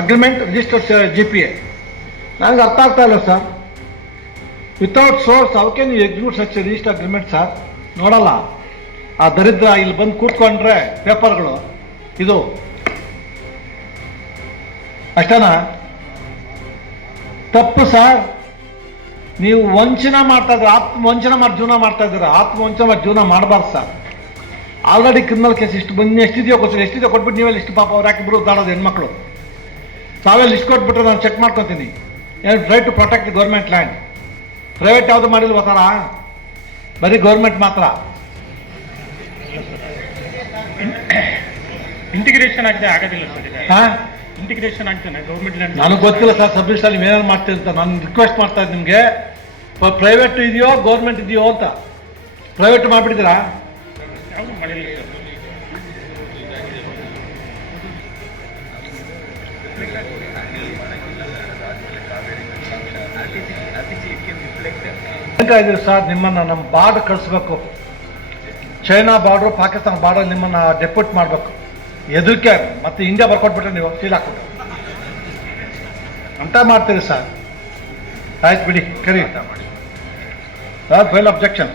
Agreement registered GPA. ನನಗೆ ಅರ್ಥ ಆಗ್ತಾ ಇಲ್ಲ sir. Without source how can you execute such register agreement sir? ನೋಡಲ್ಲ ಆ ದರಿದ್ರ ಇಲ್ಲಿ ಬಂದು ಕೂತ್ಕೊಂಡ್ರೆ ಪೇಪರ್ಗಳು ಇದು ಅಷ್ಟೇನಾ? ತಪ್ಪು ಸರ್. ನೀವು ವಂಚನೆ ಮಾಡ್ತಾ ಇದ್ದೀರ, ಆತ್ಮವಂಚನೆ ಮಾಡಿ ಜೀವನ ಮಾಡ್ತಾ ಇದ್ದೀರ. ಆತ್ಮವಂಚನೆ ಮಾಡಿ ಜೀವನ ಮಾಡಬಾರ್ದು ಸರ್. ಆಲ್ರೆಡಿ ಕ್ರಿಮಿನಲ್ ಕೇಸ್ ಇಷ್ಟು ಬಂದು ಎಷ್ಟಿದೆಯೋ ಗೊತ್ತಿಲ್ಲ, ಎಷ್ಟಿದೆಯೋ ಕೊಟ್ಬಿಟ್ಟು ನೀವೇ ಲಿಸ್ಟ್ ಪಾಪ ಅವ್ರು ಯಾಕಿಬ್ರು ಉದ್ದಾಡೋದು ಹೆಣ್ಮಕ್ಳು. ತಾವೇ ಲಿಸ್ಟ್ ಕೊಟ್ಬಿಟ್ರೆ ನಾನು ಚೆಕ್ ಮಾಡ್ಕೊತೀನಿ. ಏನು try to protect the government land. Private ಯಾವುದು ಮಾಡಿಲ್ವ ಸರ? ಬರೀ ಗೌರ್ಮೆಂಟ್ ಮಾತ್ರ. ಇಂಟಿಗ್ರೇಷನ್ ಆಗಿದೆ ಆಗೋದಿಲ್ಲ ಸರ್. ಹಾಂ, ಇಂಟಿಗ್ರೇಷನ್ ಆಗ್ತಾನೆ ಗೌರ್ಮೆಂಟ್ ಲ್ಯಾಂಡ್. ನನಗೆ ಗೊತ್ತಿಲ್ಲ ಸರ್ ಸಬ್ ಲಿಸ್ಟಲ್ಲಿ ನೀವೇನೇನು ಮಾಡ್ತೀರಿ ಅಂತ. ನಾನು ರಿಕ್ವೆಸ್ಟ್ ಮಾಡ್ತಾ ಇದ್ದೀನಿ ನಿಮಗೆ, ಪ್ರೈವೇಟ್ ಇದೆಯೋ ಗೌರ್ಮೆಂಟ್ ಇದೆಯೋ ಅಂತ. ಪ್ರೈವೇಟ್ ಮಾಡಿಬಿಟ್ಟಿದ್ದೀರಾ? ಯಾವುದು ಮಾಡಿಲ್ಲ ಸರ್. ಹೇಳ್ತಾ ಇದ್ದೀರಿ ಸರ್, ನಿಮ್ಮನ್ನು ನಮ್ಮ ಬಾರ್ಡರ್ ಕಳಿಸ್ಬೇಕು. ಚೈನಾ ಬಾರ್ಡ್ರು, ಪಾಕಿಸ್ತಾನ ಬಾರ್ಡರ್ ನಿಮ್ಮನ್ನು ಡೆಪ್ಯೂಟ್ ಮಾಡಬೇಕು. ಎದುರಿಕೆ ಮತ್ತೆ ಇಂಡಿಯಾ ಬರ್ಕೊಟ್ಬಿಟ್ರೆ ನೀವು ಸೀಲ್ ಹಾಕ್ಬಿಟ್ಟು ಅಂತ ಮಾಡ್ತೀರಿ ಸರ್. ಆಯ್ತು ಬಿಡಿ, ಕರಿ ಸರ್. File objection.